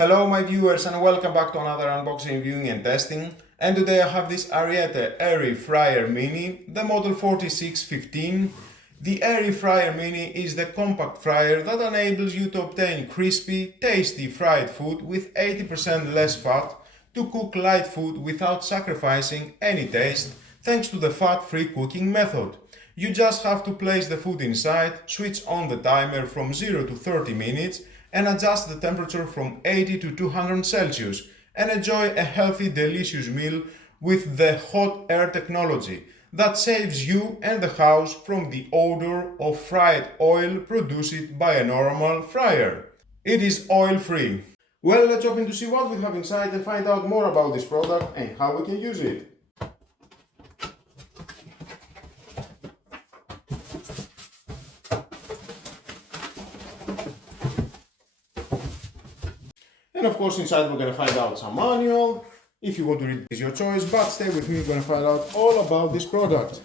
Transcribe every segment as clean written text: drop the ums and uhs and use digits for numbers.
Hello my viewers and welcome back to another unboxing, viewing and testing. And today I have this Ariete Airy Fryer Mini, the model 4615. The Airy Fryer Mini is the compact fryer that enables you to obtain crispy, tasty fried food with 80% less fat, to cook light food without sacrificing any taste, thanks to the fat-free cooking method. You just have to place the food inside, switch on the timer from 0 to 30 minutes and adjust the temperature from 80 to 200 Celsius and enjoy a healthy, delicious meal with the hot air technology that saves you and the house from the odor of fried oil produced by a normal fryer. It is oil-free. Well, let's open to see what we have inside and find out more about this product and how we can use it. And of course inside we're going to find out some manual. If you want to read it, it's your choice, but stay with me, we're going to find out all about this product.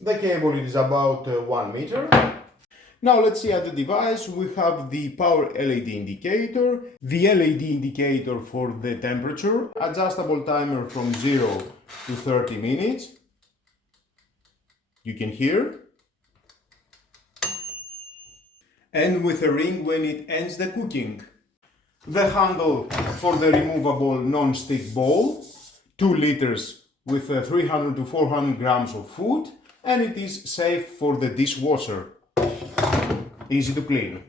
The cable is about 1 meter. Now let's see at the device. We have the power LED indicator, the LED indicator for the temperature, adjustable timer from 0 to 30 minutes. You can hear. And with a ring when it ends the cooking. The handle for the removable non-stick bowl, 2 liters with 300 to 400 grams of food, and it is safe for the dishwasher. Easy to clean.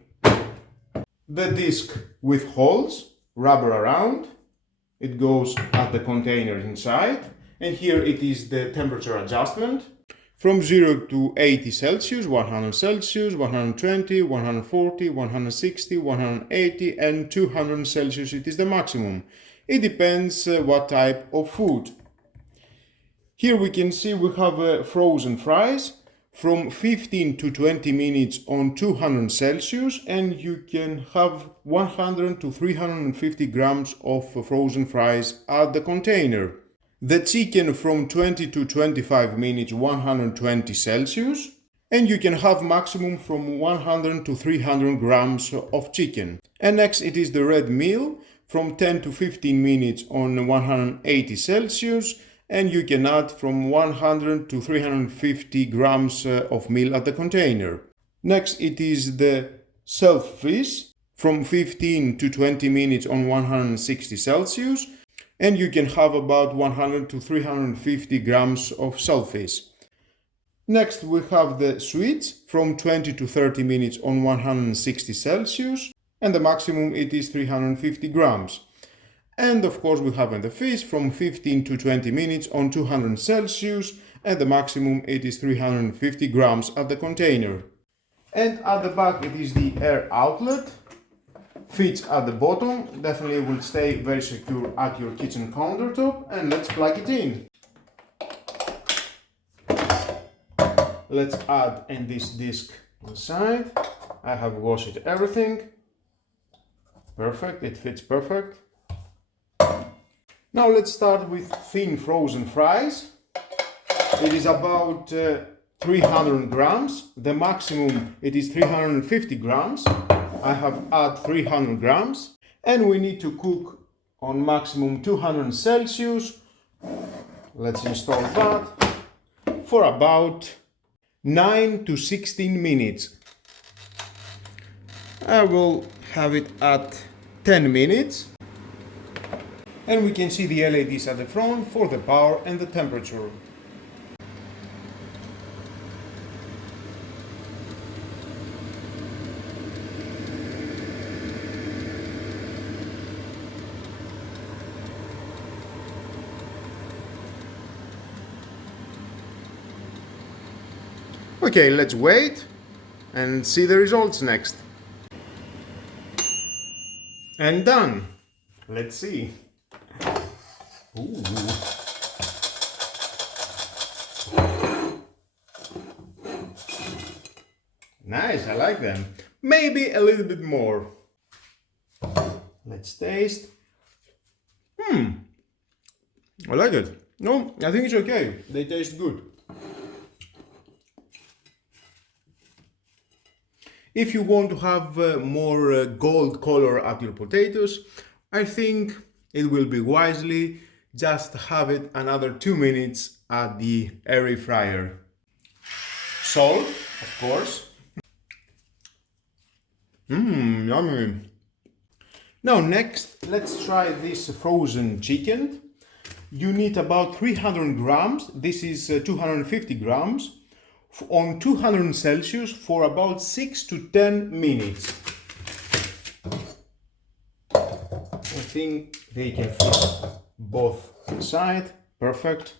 The disc with holes, rubber around. It goes at the container inside. And here it is the temperature adjustment. From 0 to 80 Celsius, 100 Celsius, 120, 140, 160, 180 and 200 Celsius it is the maximum. It depends what type of food. Here we can see we have frozen fries from 15 to 20 minutes on 200 Celsius, and you can have 100 to 350 grams of frozen fries at the container. The chicken from 20 to 25 minutes 120 Celsius, and you can have maximum from 100 to 300 grams of chicken. And next it is the red meal from 10 to 15 minutes on 180 Celsius, and you can add from 100 to 350 grams of meal at the container. Next it is the self-fish from 15 to 20 minutes on 160 Celsius, and you can have about 100 to 350 grams of shellfish. Next we have the sweets from 20 to 30 minutes on 160 Celsius, and the maximum it is 350 grams. And of course we have the fish from 15 to 20 minutes on 200 Celsius, and the maximum it is 350 grams at the container. And at the back it is the air outlet. Fits at the bottom, definitely will stay very secure at your kitchen countertop, and let's plug it in. Let's add in this disc inside. I have washed everything. Perfect, it fits perfect. Now let's start with thin frozen fries. It is about 300 grams. The maximum it is 350 grams. I have add 300 grams. And we need to cook on maximum 200 Celsius. Let's install that for about 9 to 16 minutes. I will have it at 10 minutes. And we can see the LEDs at the front for the power and the temperature. Okay, let's wait and see the results next. And done. Let's see. Ooh. Nice, I like them. Maybe a little bit more. Let's taste. I like it. No, I think it's okay. They taste good. If you want to have more gold color at your potatoes, I think it will be wisely just have it another 2 minutes at the air fryer. Salt, of course. Yummy. Now next, let's try this frozen chicken. You need about 300 grams. This is 250 grams on 200 Celsius for about 6 to 10 minutes. I think they can fit both sides. Perfect.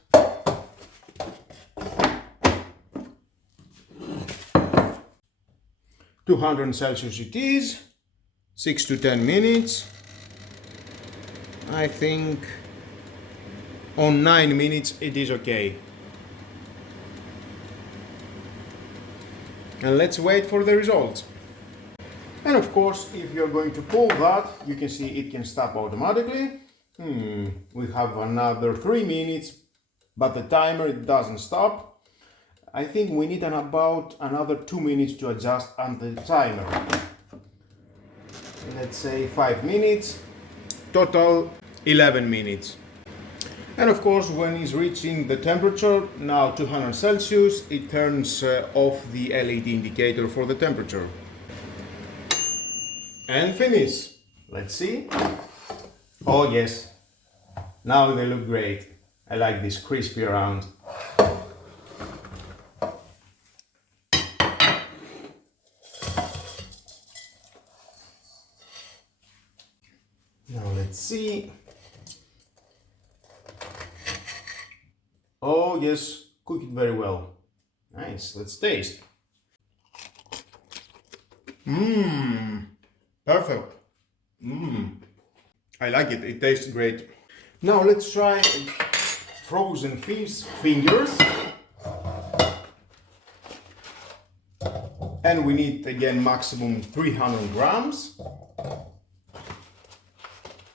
(200 Celsius) it is. 6 to 10 minutes. I think on 9 minutes it is okay. And let's wait for the results. And of course, if you're going to pull that, you can see it can stop automatically. We have another 3 minutes, but the timer it doesn't stop. I think we need about another 2 minutes to adjust on the timer. Let's say 5 minutes. Total 11 minutes. And of course, when it's reaching the temperature, now 200 Celsius, it turns off the LED indicator for the temperature. And finish. Let's see. Oh yes, now they look great. I like this crispy around. Now let's see. Oh yes, cook it very well. Nice, let's taste. Perfect. I like it, it tastes great. Now let's try frozen fish fingers. And we need again maximum 300 grams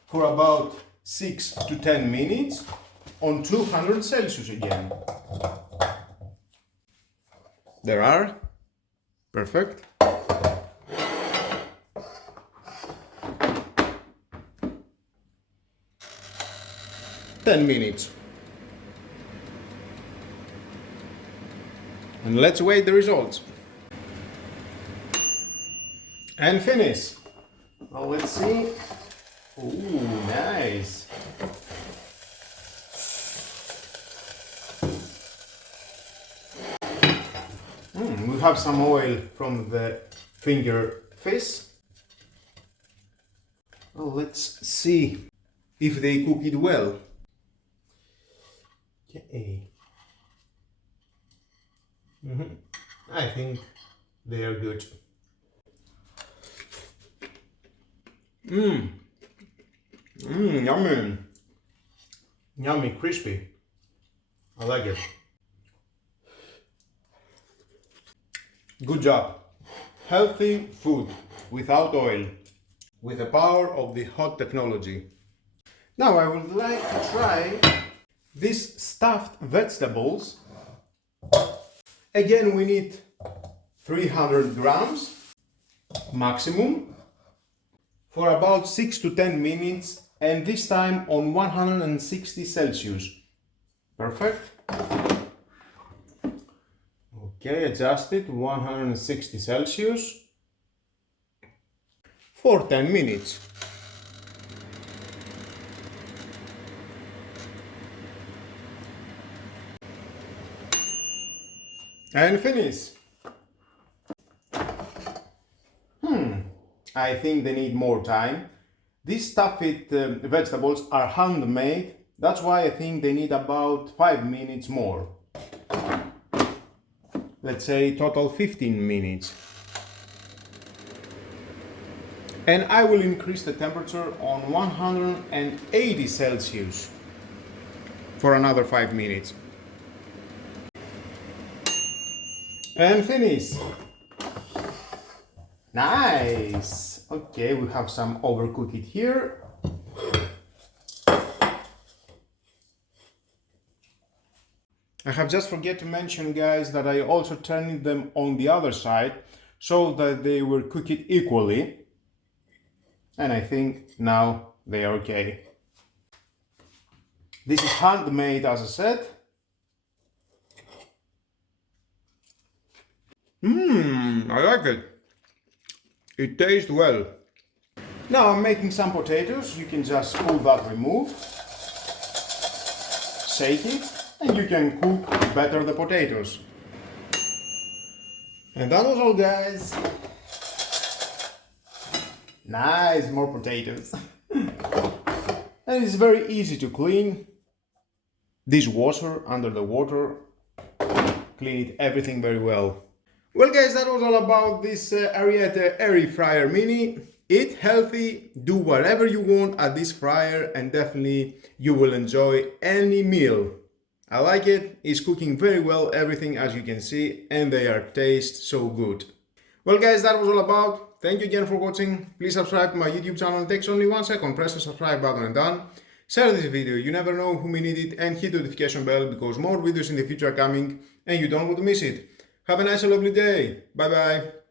for about 6 to 10 minutes on 200 Celsius again. There are. Perfect. Ten minutes. And let's wait the results. And finish. Well, let's see. Ooh, nice. We have some oil from the finger fish. Well, let's see if they cook it well. Okay. I think they are good. Yummy. Yummy, crispy. I like it. Good job. Healthy food without oil, with the power of the hot technology. Now I would like to try these stuffed vegetables. Again, we need 300 grams maximum for about 6 to 10 minutes, and this time on 160 Celsius. Perfect. Okay, adjust it 160 Celsius for 10 minutes. And finish. I think they need more time. These stuffed vegetables are handmade. That's why I think they need about 5 minutes more. Let's say total 15 minutes. And I will increase the temperature on 180 Celsius for another 5 minutes. And finish. Nice. Okay, we have some overcooked here. I have just forget to mention, guys, that I also turned them on the other side so that they were cooked equally. And I think now they are okay. This is handmade, as I said. I like it. It tastes well. Now I'm making some potatoes. You can just pull that remove, shake it, and you can cook better the potatoes. And that was all, guys. Nice, more potatoes. And it's very easy to clean. Dishwasher under the water, clean it everything very well. Well, guys, that was all about this Ariete Airy fryer mini. Eat healthy, do whatever you want at this fryer, and definitely you will enjoy any meal. I like it, it's cooking very well everything, as you can see, and they are taste so good. Well, guys, that was all about. Thank you again for watching. Please subscribe to my YouTube channel. It takes only 1 second. Press the subscribe button and done. Share this video, you never know who may need it, and hit the notification bell because more videos in the future are coming and you don't want to miss it. Have a nice and lovely day. Bye bye.